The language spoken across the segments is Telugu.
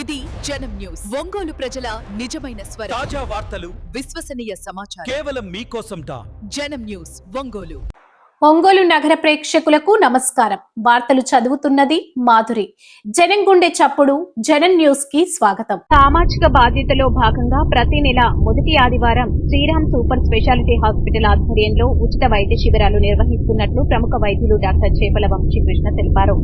ఇది జనం న్యూస్. ఒంగోలు ప్రజల నిజమైన స్వరం. తాజా వార్తలు విశ్వసనీయ సమాచారం. కేవలం మీకోసంట జనం న్యూస్ ఒంగోలు. ఒంగోలు నగర ప్రేక్షకులకు నమస్కారం. వార్తలు చదువుతున్నది మాధురి. జనం గుండె చప్పుడు జనం న్యూస్కి స్వాగతం. సామాజిక బాధ్యతలో భాగంగా ప్రతి నెల మొదటి ఆదివారం శ్రీరామ్ సూపర్ స్పెషాలిటీ హాస్పిటల్ ఆధ్వర్యంలో ఉచిత వైద్య శిబిరాలు నిర్వహిస్తున్నట్లు ప్రముఖ వైద్యులు డాక్టర్ చేపల వంశీకృష్ణ తెలిపారు.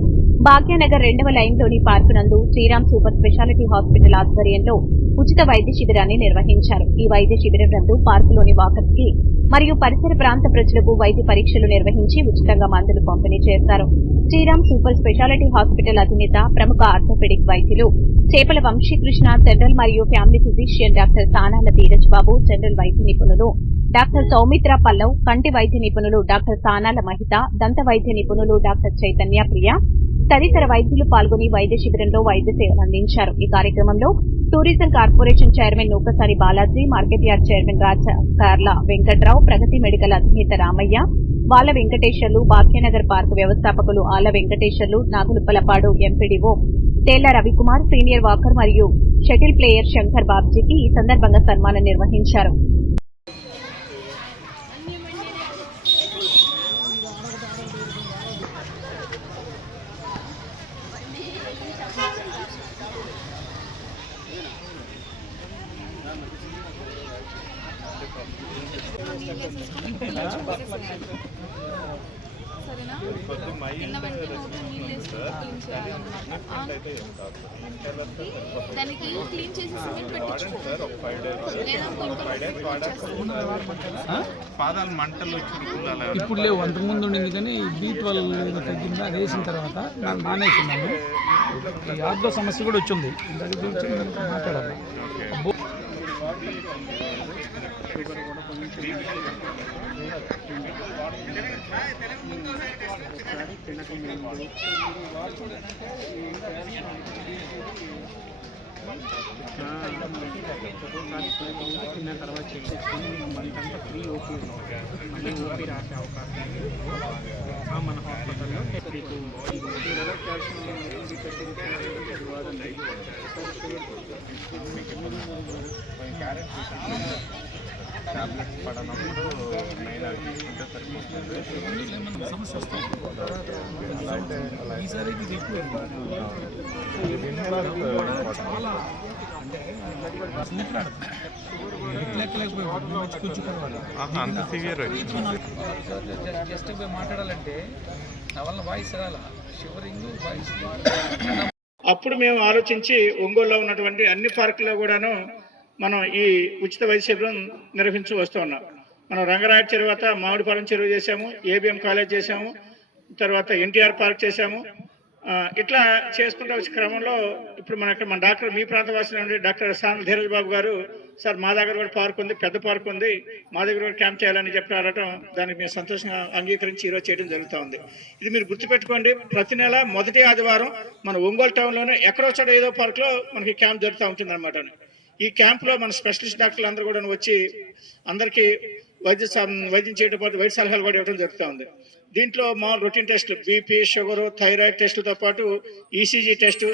భాగ్యనగర్ రెండవ లైన్లోని పార్కు నందు శ్రీరామ్ సూపర్ స్పెషాలిటీ హాస్పిటల్ ఆధ్వర్యంలో ఉచిత వైద్య శిబిరాన్ని నిర్వహించారు. ఈ వైద్య శిబిరం నందు పార్కులోని వాకర్స్కి మరియు పరిసర ప్రాంత ప్రజలకు వైద్య పరీక్షలు నిర్వహించి ఉచితంగా మందులు పంపిణీ చేస్తారు. శ్రీరామ్ సూపర్ స్పెషాలిటీ హాస్పిటల్ అధినేత ప్రముఖ ఆర్థోపెడిక్ వైద్యులు చేపల వంశీకృష్ణ జనరల్ మరియు family physician doctor Sanala Dheeraj Babu general వైద్య నిపుణులు డాక్టర్ సౌమిత్ర పల్లవ్ కంటి వైద్య నిపుణులు డాక్టర్ సానాల మహిత దంత వైద్య నిపుణులు డాక్టర్ చైతన్య ప్రియ తదితర వైద్యులు పాల్గొని వైద్య శిబిరంలో వైద్య సేవలు అందించారు. ఈ కార్యక్రమంలో tourism corporation chairman Nookasari Balaji market yard chairman Rajakarla Venkatrao Pragati medical అధినేత రామయ్య బాల వెంకటేశ్వర్లు భాగ్యనగర్ పార్క్ వ్యవస్థాపకులు Ala Venkateswarlu Nagulappalapadu MPDO Thella Ravikumar senior walker మరియు షటిల్ ప్లేయర్ శంకర్ బాబ్జీకి ఈ సందర్భంగా సన్మానం నిర్వహించారు సరేనా తిన్న వెంటనే నోట్లో నీళ్ళు వేసుకొని క్లీన్ చేయాలన్నమాట ఆ, దానికి క్లీన్ చేసి సిమెంట్ పెట్టించుకో లేదా ఇంకో పాదాలు మంటలు ఇప్పుడు లేవు అంతకుముందు ఉండింది కానీ బీ ట్వెల్వ్ తగ్గింది? అది వేసిన తర్వాత నాకు మానేసినాను ఈ ఆర్థో సమస్య కూడా వచ్చింది. దాని గురించి తిన్న తర్వాత అబ్బో. టాబ్లెట్స్ పడనప్పుడు మెయిన్ అవి తీసుకుంటే సరిపోతుంది సమస్య వస్తుంది ఈసారి ఇది ఎక్కువ అంత సివియర్ జస్ట్ పోయి మాట్లాడాలంటే నా వల్ల వాయిస్ రాల. షివరింగ్ వాయిస్ అప్పుడు మేము ఆలోచించి ఒంగోలులో ఉన్నటువంటి అన్ని పార్కుల్లో కూడాను మనం ఈ ఉచిత వైద్య శిబిరం నిర్వహించి వస్తూ ఉన్నాం. మనం రంగరాయ తర్వాత మామిడిపాలెం చెరువు చేశాము ఏబిఎం కాలేజ్ చేశాము తర్వాత ఎన్టీఆర్ పార్క్ చేశాము. ఇట్లా చేసుకుంటూ వచ్చే క్రమంలో ఇప్పుడు మన ఇక్కడ మన డాక్టర్ మీ ప్రాంత వాసిన డాక్టర్ సాన్ ధీరజ్ బాబు గారు సార్ మా దగ్గర కూడా పార్క్ ఉంది పెద్ద పార్క్ ఉంది మా దగ్గర కూడా క్యాంప్ చేయాలని చెప్పి అడగటం దానికి మేము సంతోషంగా అంగీకరించి ఈరోజు చేయడం జరుగుతూ ఉంది. ఇది మీరు గుర్తుపెట్టుకోండి ప్రతి నెల మొదటి ఆదివారం మన ఒంగోలు టౌన్లోనే ఎక్కడో చోట ఏదో పార్క్లో మనకి క్యాంప్ జరుగుతూ ఉంటుంది అనమాట ఈ క్యాంప్లో మన స్పెషలిస్ట్ డాక్టర్లు అందరూ కూడా వచ్చి అందరికీ వైద్య వైద్యం చేయడం పాటు వైద్య సలహాలు కూడా ఇవ్వడం జరుగుతూ ఉంది. దీంట్లో మా రొటీన్ టెస్టులు బీపీ షుగర్ థైరాయిడ్ టెస్టులతో పాటు ఈసీజీ టెస్ట్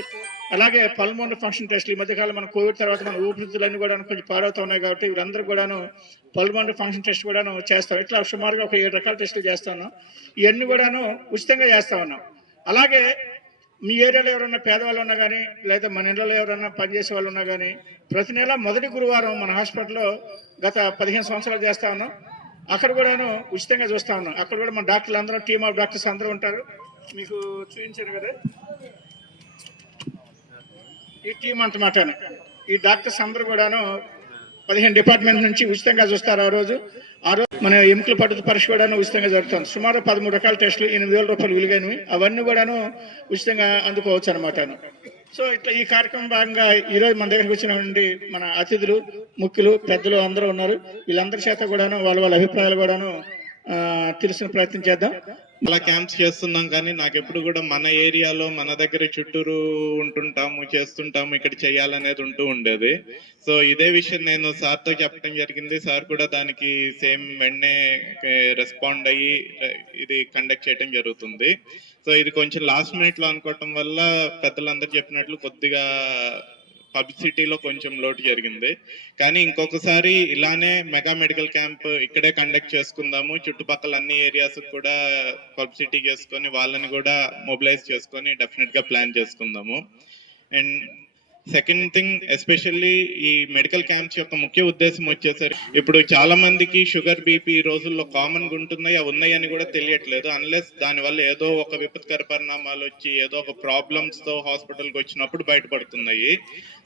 అలాగే పల్మోనరీ ఫంక్షన్ టెస్టులు. ఈ మధ్యకాలం మన కోవిడ్ తర్వాత మన ఊపిరితిత్తులన్నీ కూడా కొంచెం పాడవుతా ఉన్నాయి కాబట్టి వీళ్ళందరూ కూడాను పల్మోనరీ ఫంక్షన్ టెస్ట్ కూడాను చేస్తాం ఇట్లా సుమారుగా ఒక ఏడు రకాల టెస్టులు చేస్తాను ఇవన్నీ కూడాను ఉచితంగా చేస్తా ఉన్నాం. అలాగే మీ ఏరియాలో ఎవరైనా పేదవాళ్ళు ఉన్నా కానీ లేదా మన ఇళ్ళలో ఎవరైనా పనిచేసే వాళ్ళు ఉన్నా కానీ ప్రతి నెల మొదటి గురువారం మన హాస్పిటల్లో గత పదిహేను సంవత్సరాలు చేస్తా ఉన్నాం. అక్కడ కూడాను ఉచితంగా చూస్తా ఉన్నాం. అక్కడ కూడా మన డాక్టర్లు అందరూ టీమ్ ఆఫ్ డాక్టర్స్ అందరూ ఉంటారు. మీకు చూపించారు కదా. ఈ టీం అంటమాట ఈ డాక్టర్స్ అందరూ కూడాను పదిహేను డిపార్ట్మెంట్ నుంచి ఉచితంగా చూస్తారు ఆ రోజు. ఆ రోజు మన ఎముకల పద్ధతి పరీక్ష కూడాను ఉచితంగా జరుగుతుంది. సుమారు పదమూడు రకాల టెస్టులు ఎనిమిది వేల రూపాయలు విలుగైనవి. అవన్నీ కూడాను ఉచితంగా అందుకోవచ్చు అనమాట సో ఇట్లా ఈ కార్యక్రమం భాగంగా ఈ రోజు మన దగ్గరికి వచ్చినటువంటి మన అతిథులు ముఖ్యులు పెద్దలు అందరూ ఉన్నారు. వీళ్ళందరి చేత కూడాను వాళ్ళ వాళ్ళ అభిప్రాయాలు కూడాను తెలుసుకునే ప్రయత్నం చేద్దాం. ఇలా క్యాంప్స్ చేస్తున్నాం కానీ నాకు ఎప్పుడు కూడా మన ఏరియాలో మన దగ్గర చుట్టూరు ఉంటుంటాము చేస్తుంటాము ఇక్కడ చేయాలనేది ఉంటూ ఉండేది. సో ఇదే విషయం నేను సార్తో చెప్పడం జరిగింది. సార్ కూడా దానికి సేమ్ వెంటనే రెస్పాండ్ అయ్యి ఇది కండక్ట్ చేయడం జరుగుతుంది. సో ఇది కొంచెం లాస్ట్ మినిట్లో అనుకోవటం వల్ల పెద్దలందరూ చెప్పినట్లు కొద్దిగా పబ్లిసిటీలో కొంచెం లోటు జరిగింది. కానీ ఇంకొకసారి ఇలానే మెగా మెడికల్ క్యాంప్ ఇక్కడే కండక్ట్ చేసుకుందాము. చుట్టుపక్కల అన్ని ఏరియాస్ కూడా పబ్లిసిటీ చేసుకొని వాళ్ళని కూడా మొబిలైజ్ చేసుకొని డెఫినెట్గా ప్లాన్ చేసుకుందాము. అండ్ సెకండ్ థింగ్ ఎస్పెషల్లీ ఈ మెడికల్ క్యాంప్స్ యొక్క ముఖ్య ఉద్దేశం వచ్చేసరికి ఇప్పుడు చాలా మందికి షుగర్ బీపీ ఈ రోజుల్లో కామన్గా ఉంటున్నాయి అవి ఉన్నాయని కూడా తెలియట్లేదు. అన్లెస్ దానివల్ల ఏదో ఒక విపత్కర పరిణామాలు వచ్చి ఏదో ఒక ప్రాబ్లమ్స్తో హాస్పిటల్కి వచ్చినప్పుడు బయటపడుతున్నాయి.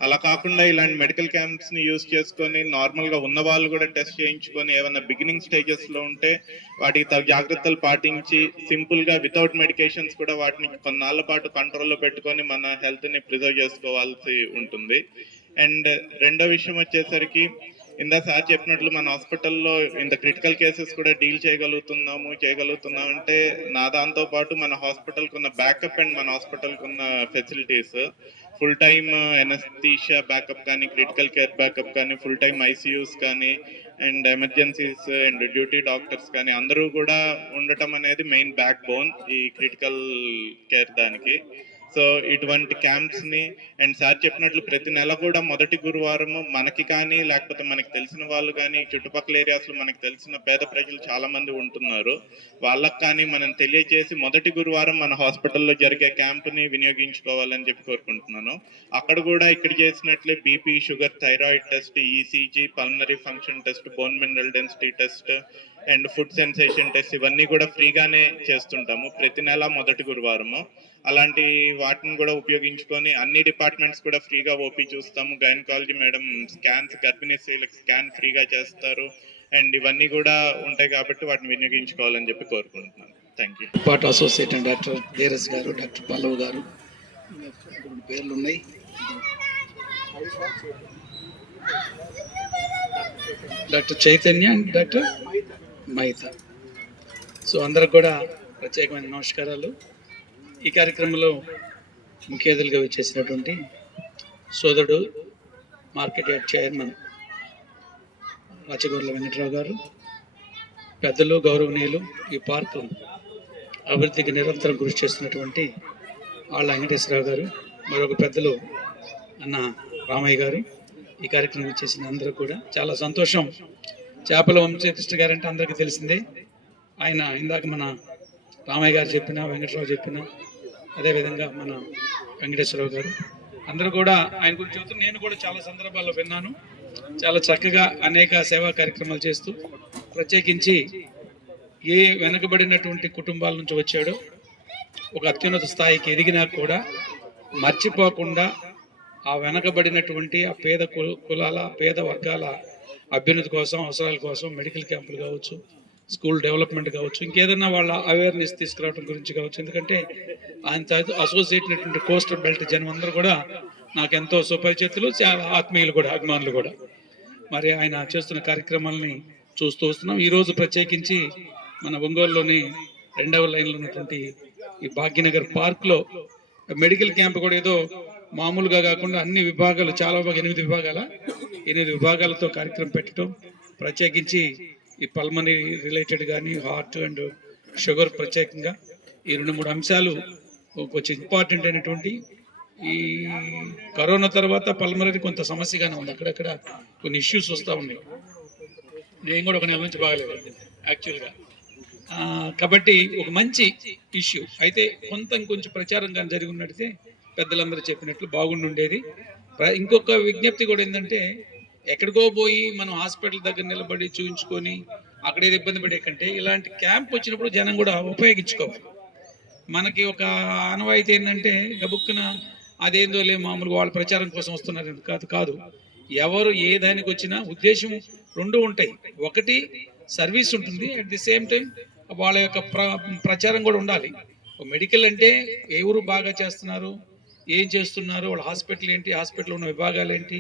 అలా కాకుండా ఇలాంటి మెడికల్ క్యాంప్స్ని యూజ్ చేసుకొని నార్మల్గా ఉన్న వాళ్ళు కూడా టెస్ట్ చేయించుకొని ఏమైనా బిగినింగ్ స్టేజెస్లో ఉంటే వాటికి జాగ్రత్తలు పాటించి సింపుల్గా వితౌట్ మెడికేషన్స్ కూడా వాటిని కొన్నాళ్ళ పాటు కంట్రోల్లో పెట్టుకొని మన హెల్త్ని ప్రిజర్వ్ చేసుకోవాల్సి ఉంటుంది. అండ్ రెండో విషయం వచ్చేసరికి ఇందా సార్ చెప్పినట్లు మన హాస్పిటల్లో ఇంత క్రిటికల్ కేసెస్ కూడా డీల్ చేయగలుగుతున్నాము చేయగలుగుతున్నాం అంటే నా దాంతో పాటు మన హాస్పిటల్ ఉన్న బ్యాకప్ అండ్ మన హాస్పిటల్ ఉన్న facilities full time anaesthesia backup కానీ క్రిటికల్ కేర్ బ్యాకప్ కానీ ఫుల్ టైమ్ ఐసీయూస్ కానీ and emergencies and duty doctors కానీ అందరూ కూడా ఉండటం అనేది మెయిన్ బ్యాక్ బోన్ ఈ క్రిటికల్ కేర్ దానికి. సో ఇటువంటి క్యాంప్స్ని అండ్ సార్ చెప్పినట్లు ప్రతి నెల కూడా మొదటి గురువారం మనకి కానీ లేకపోతే మనకి తెలిసిన వాళ్ళు కానీ చుట్టుపక్కల ఏరియాస్లో మనకి తెలిసిన పేద ప్రజలు చాలా మంది ఉంటున్నారు. వాళ్ళకి కానీ మనం తెలియజేసి మొదటి గురువారం మన హాస్పిటల్లో జరిగే క్యాంప్ని వినియోగించుకోవాలని చెప్పి కోరుకుంటున్నాను. అక్కడ కూడా ఇక్కడ చేసినట్లే BP sugar thyroid test ECG pulmonary function test bone mineral density test and food sensation test ఇవన్నీ కూడా ఫ్రీగానే చేస్తుంటాము. ప్రతి నెల మొదటి గురువారము. అలాంటి వాటిని కూడా ఉపయోగించుకొని అన్ని డిపార్ట్మెంట్స్ కూడా ఫ్రీగా ఓపీ చూస్తాము. గైనకాలజీ మేడం స్కాన్స్ గర్భిణీ స్త్రీలకు స్కాన్ ఫ్రీగా చేస్తారు. అండ్ ఇవన్నీ కూడా ఉంటాయి కాబట్టి వాటిని వినియోగించుకోవాలని చెప్పి కోరుకుంటున్నాను. Thank you part associate doctor Beeras గారు డాక్టర్ పల్లవ్ గారు. పేర్లు ఉన్నాయి. Doctor Chaitanya and doctor Mahitha. So అందరికి కూడా ప్రత్యేకమైన నమస్కారాలు. ఈ కార్యక్రమంలో ముఖ్య అతిథులుగా వచ్చేసినటువంటి సోదరుడు market yard chairman Rachagorla Venkatrao గారు పెద్దలు గౌరవనీయులు ఈ పార్కు అభివృద్ధికి నిరంతరం కృషి చేస్తున్నటువంటి వాళ్ళ వెంకటేశ్వరరావు గారు మరొక పెద్దలు అన్న రామయ్య గారు ఈ కార్యక్రమం చేసిన అందరూ కూడా చాలా సంతోషం చేపల వంశీకృష్ణ గారు అంటే అందరికీ తెలిసిందే. ఆయన ఇందాక మన రామయ్య గారు చెప్పిన వెంకటరావు చెప్పిన అదేవిధంగా మన వెంకటేశ్వరరావు గారు. అందరూ కూడా ఆయన గురించి చెబుతున్నారు నేను కూడా చాలా సందర్భాల్లో విన్నాను. చాలా చక్కగా అనేక సేవా కార్యక్రమాలు చేస్తూ ప్రత్యేకించి ఏ వెనుకబడినటువంటి కుటుంబాల నుంచి వచ్చాడో ఒక అత్యున్నత స్థాయికి ఎదిగినా కూడా మర్చిపోకుండా ఆ వెనకబడినటువంటి ఆ పేద కులాల పేద వర్గాల అభ్యున్నతి కోసం అవసరాల కోసం మెడికల్ క్యాంపులు కావచ్చు స్కూల్ డెవలప్మెంట్ కావచ్చు ఇంకేదన్నా వాళ్ళ అవేర్నెస్ తీసుకురావడం గురించి కావచ్చు. ఎందుకంటే ఆయన అసోసియేట్ అయినటువంటి కోస్టల్ బెల్ట్ జనం అందరూ కూడా నాకు ఎంతో సుపరిచితులు చాలా ఆత్మీయులు కూడా అభిమానులు కూడా. మరి ఆయన చేస్తున్న కార్యక్రమాలని చూస్తూ వస్తున్నాం. ఈరోజు ప్రత్యేకించి మన ఒంగోలులోని రెండవ లైన్లో ఉన్నటువంటి ఈ భాగ్యనగర్ పార్క్లో మెడికల్ క్యాంప్ కూడా ఏదో మామూలుగా కాకుండా అన్ని విభాగాలు చాలా బాగా ఎనిమిది విభాగాల? ఎనిమిది విభాగాలతో కార్యక్రమం పెట్టడం ప్రత్యేకించి ఈ పల్మనీ రిలేటెడ్ కానీ హార్ట్ అండ్ షుగర్ ప్రత్యేకంగా ఈ రెండు మూడు అంశాలు కొంచెం ఇంపార్టెంట్ అయినటువంటి ఈ కరోనా తర్వాత పల్మరీ కొంత సమస్యగానే ఉంది. అక్కడక్కడ కొన్ని ఇష్యూస్ వస్తూ ఉన్నాయి. నేను కూడా ఒక నెల నుంచి బాగలేదు యాక్చువల్గా. కాబట్టి ఒక మంచి ఇష్యూ. అయితే కొంత కొంచెం ప్రచారం కానీ జరిగి ఉన్నట్టయితే పెద్దలందరూ చెప్పినట్లు బాగుండుండేది. ప్ర- ఇంకొక విజ్ఞప్తి కూడా ఏంటంటే ఎక్కడికో పోయి మనం హాస్పిటల్ దగ్గర నిలబడి చూపించుకొని అక్కడ ఇబ్బంది పడే కంటే ఇలాంటి క్యాంప్ వచ్చినప్పుడు జనం కూడా ఉపయోగించుకోవాలి. మనకి ఒక ఆనవాయితీ ఏంటంటే గబుక్కున అదేందో లే మామూలుగా వాళ్ళ ప్రచారం కోసం వస్తున్నారు కాదు కాదు. ఎవరు ఏ దానికి వచ్చినా ఉద్దేశం రెండు ఉంటాయి. ఒకటి సర్వీస్ ఉంటుంది అట్ ది సేమ్ టైం వాళ్ళ యొక్క ప్ర ప్రచారం కూడా ఉండాలి. మెడికల్ అంటే ఎవరు బాగా చేస్తున్నారు? ఏం చేస్తున్నారు? వాళ్ళ హాస్పిటల్ ఏంటి? హాస్పిటల్ ఉన్న విభాగాలు ఏంటి?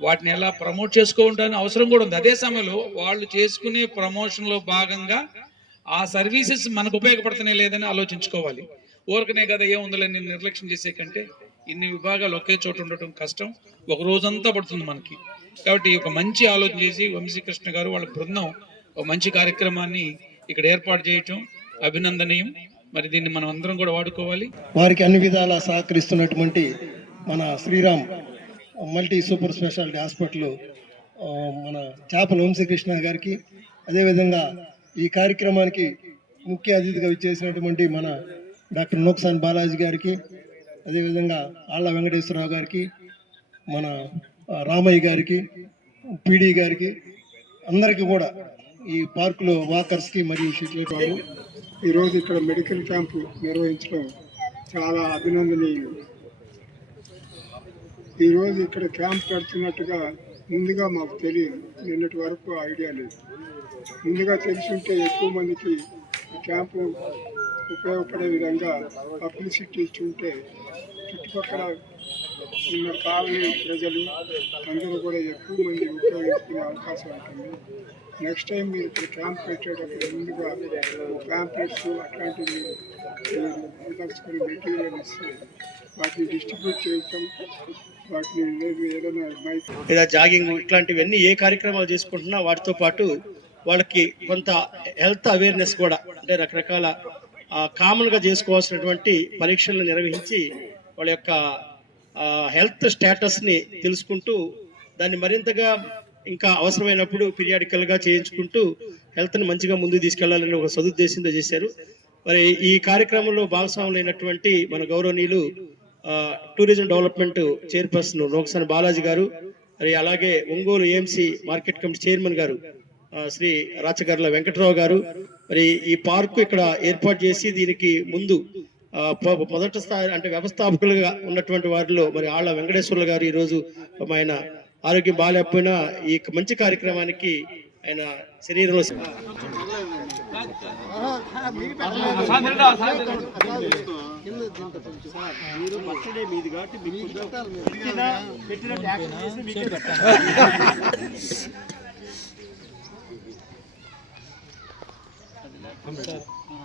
వాటిని ఎలా ప్రమోట్ చేసుకోవడానికి అవసరం కూడా ఉంది. అదే సమయంలో వాళ్ళు చేసుకునే ప్రమోషన్లో భాగంగా ఆ సర్వీసెస్ మనకు ఉపయోగపడుతున్నాయి లేదని ఆలోచించుకోవాలి. ఊరకనే కదా ఏముందిలే నేను నిర్లక్ష్యం చేసే కంటే ఇన్ని విభాగాలు ఒకే చోట ఉండటం కష్టం. ఒక రోజంతా పడుతుంది మనకి. కాబట్టి ఒక మంచి ఆలోచన చేసి వంశీకృష్ణ గారు వాళ్ళ బృందం ఒక మంచి కార్యక్రమాన్ని ఇక్కడ ఏర్పాటు చేయటం అభినందనీయం. మరి దీన్ని మనం అందరం కూడా వాడుకోవాలి. వారికి అన్ని విధాలా సహకరిస్తున్నటువంటి మన Sriram multi super specialty hospital మన చేపల వంశీకృష్ణ గారికి అదేవిధంగా ఈ కార్యక్రమానికి ముఖ్య అతిథిగా ఇచ్చేసినటువంటి మన డాక్టర్ నోక్సాన్ బాలాజీ గారికి అదేవిధంగా ఆళ్ళ వెంకటేశ్వరరావు గారికి మన రామయ్య గారికి పీడీ గారికి అందరికీ కూడా ఈ పార్కులో వాకర్స్కి మరియు షటిల్ వాళ్ళు ఈరోజు ఇక్కడ మెడికల్ క్యాంపు నిర్వహించడం చాలా అభినందనీయం ఈరోజు ఇక్కడ క్యాంప్ పెడుతున్నట్టుగా ముందుగా మాకు తెలియదు. నిన్నటి వరకు ఐడియా లేదు. ముందుగా తెలిసి ఉంటే ఎక్కువ మందికి ఈ క్యాంపు ఉపయోగపడే విధంగా పబ్లిసిటీ ఇచ్చి ఉంటే చుట్టుపక్కల ఉన్న కాలనీ ప్రజలు అందరూ కూడా ఎక్కువ మంది ఉపయోగించుకునే అవకాశం ఉంటుంది. నెక్స్ట్ టైం మీరు ఇక్కడ క్యాంప్ పెట్టేటప్పుడు ముందుగా ప్యాంప్లెట్స్ అట్లాంటివి మీరు మెటీరియల్ ఇస్తే వాటిని డిస్ట్రిబ్యూట్ చేయటం వాటిని లేదు ఏదైనా మైక్ లేదా జాగింగ్ ఇట్లాంటివన్నీ ఏ కార్యక్రమాలు చేసుకుంటున్నా వాటితో పాటు వాళ్ళకి కొంత హెల్త్ అవేర్నెస్ కూడా అంటే రకరకాల కామన్గా చేసుకోవాల్సినటువంటి పరీక్షలు నిర్వహించి వాళ్ళ యొక్క హెల్త్ స్టేటస్ని తెలుసుకుంటూ దాన్ని మరింతగా ఇంకా అవసరమైనప్పుడు పీరియాడికల్గా చేయించుకుంటూ హెల్త్ని మంచిగా ముందుకు తీసుకెళ్ళాలని ఒక సదుద్దేశంతో చేశారు. మరి ఈ కార్యక్రమంలో భాగస్వాములైనటువంటి మన గౌరవనీయులు tourism development chairperson Noksani Balaji గారు మరి అలాగే Ongole AMC market committee chairman గారు శ్రీ రాచగర్ల వెంకటరావు గారు మరి ఈ పార్కు ఇక్కడ ఏర్పాటు చేసి దీనికి ముందు మొదటి స్థాయి అంటే వ్యవస్థాపకులుగా ఉన్నటువంటి వారిలో మరి ఆళ్ళ వెంకటేశ్వర్లు గారు ఈరోజు ఆయన ఆరోగ్యం బాగాలేకపోయినా ఈ మంచి కార్యక్రమానికి ఆయన శరీరంలో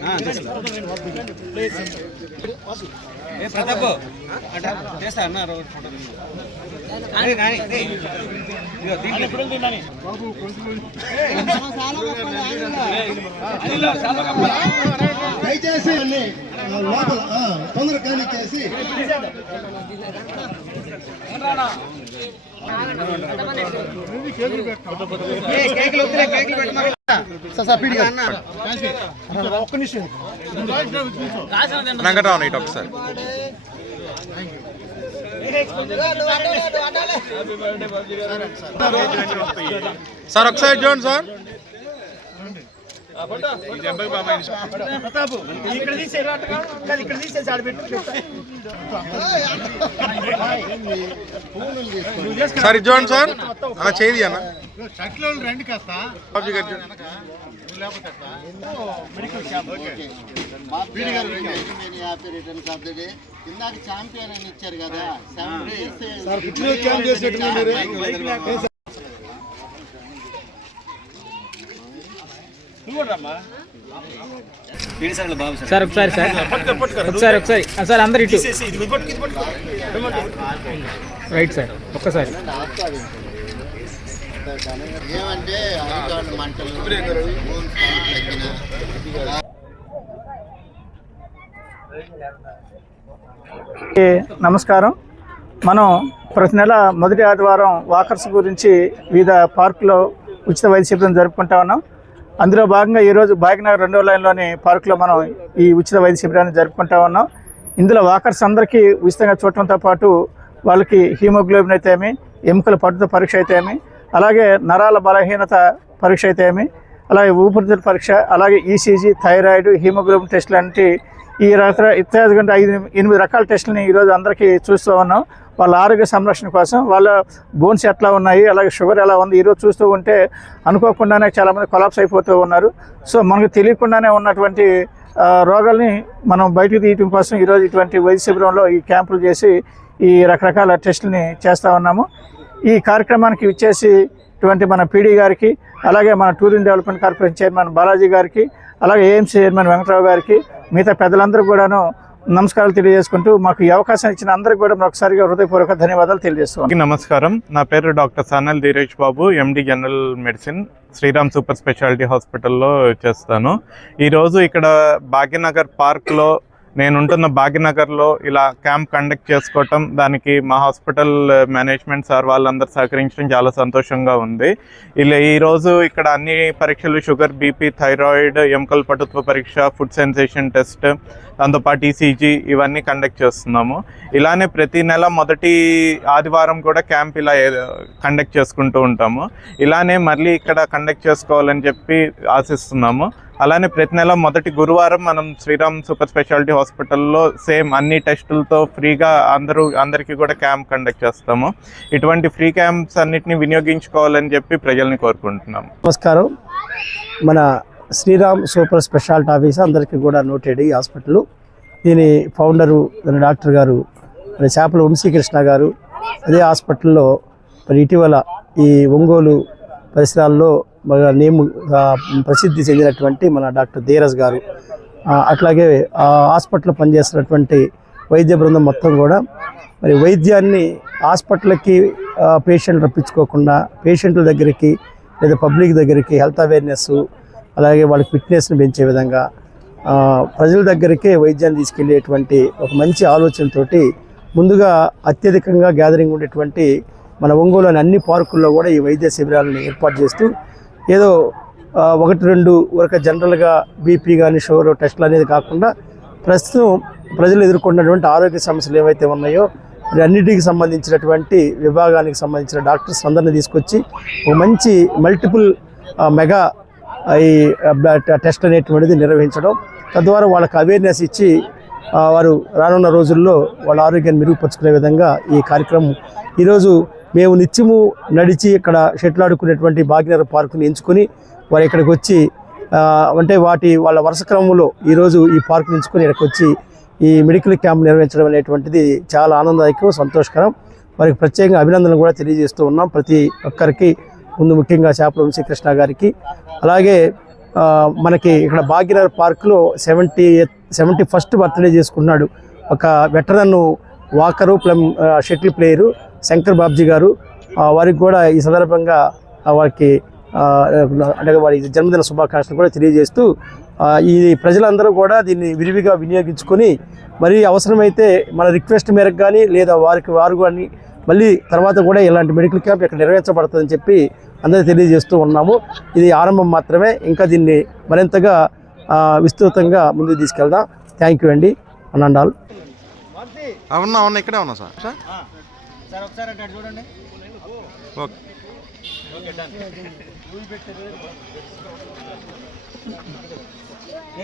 ఆ, వెంకట్రావు దయచేసి అన్ని లోపల ఆ, తొందరగా కానిచ్చేసి వెంకట్రావు ఇటు ఒకసారి సార్ ఒకసారి చూడండి సార్. ఇక్కడ తీసే ఇక్కడ తీసేసి ఆడబెట్టు సార్ చూడండి సార్ అన్న చేది అన్న బాబుజీ గారు చూడండి. ఇందాక ఛాంపియన్ అని ఇచ్చారు కదా సార్ ఒకసారి సార్. ఒకసారి ఒకసారి. సార్ అందరు ఇటు. రైట్ సార్ ఒక్కసారి. ఏమంటే మంటలు నమస్కారం. మనం ప్రతి నెల మొదటి ఆదివారం వాకర్స్ గురించి వివిధ పార్కులో ఉచిత వైద్య శిబిరం జరుపుకుంటా ఉన్నాం. అందులో భాగంగా ఈరోజు భాగ్యనగర్ రెండో లైన్లోని పార్కులో మనం ఈ ఉచిత వైద్య శిబిరాన్ని జరుపుకుంటా ఉన్నాం. ఇందులో వాకర్స్ అందరికీ ఉచితంగా చూడటంతో పాటు వాళ్ళకి హీమోగ్లోబిన్ అయితేమి ఎముకల పట్టుతో పరీక్ష అయితేమి అలాగే నరాల బలహీనత పరీక్ష అయితే ఏమి? అలాగే ఊపిరితిత్తుల పరీక్ష అలాగే ఈసీజీ థైరాయిడ్ హీమోగ్లోబిన్ టెస్టులు అంటే ఈ రక ఇత్యాది కంటే ఐదు ఎనిమిది రకాల టెస్టులని ఈరోజు అందరికీ చూస్తూ ఉన్నాం. వాళ్ళ ఆరోగ్య సంరక్షణ కోసం వాళ్ళ బోన్స్ ఎట్లా ఉన్నాయి అలాగే షుగర్ ఎలా ఉంది ఈరోజు చూస్తూ ఉంటే అనుకోకుండానే చాలామంది కొలాప్స్ అయిపోతూ ఉన్నారు. సో మనకు తెలియకుండానే ఉన్నటువంటి రోగాల్ని మనం బయటకు తీయటం కోసం ఈరోజు ఇటువంటి వైద్య శిబిరంలో ఈ క్యాంపులు చేసి ఈ రకరకాల టెస్టులని చేస్తూ ఉన్నాము. ఈ కార్యక్రమానికి ఇచ్చేసి ఇటువంటి మన పీడీ గారికి అలాగే మన tourism development corporation chairman Balaji గారికి అలాగే ఏఎంసీ చైర్మన్ వెంకటరావు గారికి మిగతా పెద్దలందరూ కూడాను నమస్కారాలు తెలియజేసుకుంటూ మాకు ఈ అవకాశం ఇచ్చిన అందరికీ కూడా మరొకసారిగా హృదయపూర్వక ధన్యవాదాలు తెలియజేస్తున్నాను. నమస్కారం. నా పేరు doctor Sanal Dheeresh Babu MD general medicine Sriram super specialty హాస్పిటల్లో చేస్తాను. ఈరోజు ఇక్కడ భాగ్యనగర్ పార్క్లో నేను ఉంటున్న భాగ్యనగర్లో ఇలా క్యాంప్ కండక్ట్ చేసుకోవటం దానికి మా హాస్పిటల్ మేనేజ్మెంట్ సార్ వాళ్ళందరూ సహకరించడం చాలా సంతోషంగా ఉంది. ఇలా ఈరోజు ఇక్కడ అన్ని పరీక్షలు షుగర్ బీపీ థైరాయిడ్ ఎముకల పటుత్వ పరీక్ష ఫుడ్ సెన్సేషన్ టెస్ట్ దాంతోపాటు ఈసీజీ ఇవన్నీ కండక్ట్ చేస్తున్నాము. ఇలానే ప్రతి నెల మొదటి ఆదివారం కూడా క్యాంప్ ఇలా కండక్ట్ చేసుకుంటూ ఉంటాము. ఇలానే మళ్ళీ ఇక్కడ కండక్ట్ చేసుకోవాలని చెప్పి ఆశిస్తున్నాము. అలానే ప్రతి నెల మొదటి గురువారం మనం శ్రీరామ్ సూపర్ స్పెషాలిటీ హాస్పిటల్లో సేమ్ అన్ని టెస్టులతో ఫ్రీగా అందరూ అందరికీ కూడా క్యాంప్ కండక్ట్ చేస్తాము. ఇటువంటి ఫ్రీ క్యాంప్స్ అన్నిటిని వినియోగించుకోవాలని చెప్పి ప్రజల్ని కోరుకుంటున్నాము. నమస్కారం. మన శ్రీరామ్ సూపర్ స్పెషాలిటీ ఆఫీస్ అందరికీ కూడా నోటెడ్ ఈ హాస్పిటల్. దీని ఫౌండరు దాని డాక్టర్ గారు మరి చేపల వంశీకృష్ణ గారు అదే హాస్పిటల్లో మరి ఇటీవల ఈ ఒంగోలు పరిసరాల్లో బాగా నేము ప్రసిద్ధి చెందినటువంటి మన డాక్టర్ ధీరజ్ గారు. అట్లాగే హాస్పిటల్ హాస్పిటల్లో పనిచేస్తున్నటువంటి వైద్య బృందం మొత్తం కూడా మరి వైద్యాన్ని హాస్పిటల్కి పేషెంట్ రప్పించుకోకుండా పేషెంట్ల దగ్గరికి లేదా పబ్లిక్ దగ్గరికి హెల్త్ అవేర్నెస్ అలాగే వాళ్ళ ఫిట్నెస్ని పెంచే విధంగా ప్రజల దగ్గరికే వైద్యాన్ని తీసుకెళ్ళేటువంటి ఒక మంచి ఆలోచనతోటి ముందుగా అత్యధికంగా గ్యాదరింగ్ ఉండేటువంటి మన ఒంగోలులోని అన్ని పార్కుల్లో కూడా ఈ వైద్య శిబిరాలను ఏర్పాటు చేస్తూ ఏదో ఒకటి రెండు వరకు జనరల్గా బీపీ కానీ షుగర్ టెస్టులు అనేది కాకుండా ప్రస్తుతం ప్రజలు ఎదుర్కొన్నటువంటి ఆరోగ్య సమస్యలు ఏవైతే ఉన్నాయో అన్నిటికి సంబంధించినటువంటి విభాగానికి సంబంధించిన డాక్టర్స్ అందరిని తీసుకొచ్చి ఒక మంచి మల్టిపుల్ మెగా ఈ టెస్ట్ అనేటువంటిది నిర్వహించడం. తద్వారా వాళ్ళకి అవేర్నెస్ ఇచ్చి వారు రానున్న రోజుల్లో వాళ్ళ ఆరోగ్యాన్ని మెరుగుపరుచుకునే విధంగా ఈ కార్యక్రమం ఈరోజు మేము నిత్యము నడిచి ఇక్కడ షటిల్ ఆడుకునేటువంటి భాగ్యనగర్ పార్కుని ఎంచుకొని వారు ఇక్కడికి వచ్చి అంటే వాటి వాళ్ళ వరుస క్రమంలో ఈరోజు ఈ పార్కుని ఎంచుకొని ఇక్కడికి వచ్చి ఈ మెడికల్ క్యాంప్ నిర్వహించడం అనేటువంటిది చాలా ఆనందదాయకం సంతోషకరం. వారికి ప్రత్యేకంగా అభినందనలు కూడా తెలియజేస్తూ ఉన్నాం. ప్రతి ఒక్కరికి ముందు ముఖ్యంగా చేపల వంశీకృష్ణ గారికి. అలాగే మనకి ఇక్కడ భాగ్యనగర్ పార్క్లో సెవెంటీ సెవెంటీ ఫస్ట్ బర్త్డే చేసుకున్నాడు ఒక veteran walker plum shuttle player. Shankar Babji గారు వారికి కూడా ఈ సందర్భంగా వారికి అంటే వారి జన్మదిన శుభాకాంక్షలు కూడా తెలియజేస్తూ ఈ ప్రజలందరూ కూడా దీన్ని విరివిగా వినియోగించుకొని మరి అవసరమైతే మన రిక్వెస్ట్ మేరకు కానీ లేదా వారికి వారు కానీ మళ్ళీ తర్వాత కూడా ఇలాంటి మెడికల్ క్యాంప్ ఇక్కడ నిర్వహించబడుతుందని చెప్పి అందరికీ తెలియజేస్తూ ఉన్నాము. ఇది ఆరంభం మాత్రమే. ఇంకా దీన్ని మరింతగా విస్తృతంగా ముందుకు తీసుకెళ్దాం. థ్యాంక్ యూ అండి. అనండాల్ అవునా అవునా ఇక్కడే ఉన్నా సార్. సార్? సార్ ఒకసారి చూడండి. ఓకే.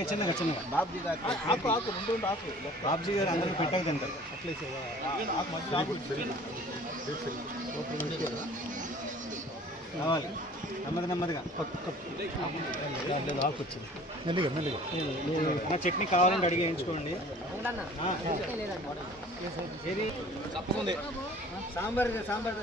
చిన్నగా చిన్నగా. బాబ్జీ ఆకు ఆకు ముందు ఆకు బాబ్జీ గారు అందరికీ పెట్టక తింటారు కావాలి. నెమ్మది నెమ్మదిగా. ఆకు వచ్చింది మెల్లిగా మెల్లిగా. నా చట్నీ కావాలంటే అడిగి వేయించుకోండి. ఏది? సాంబార్ సాంబార్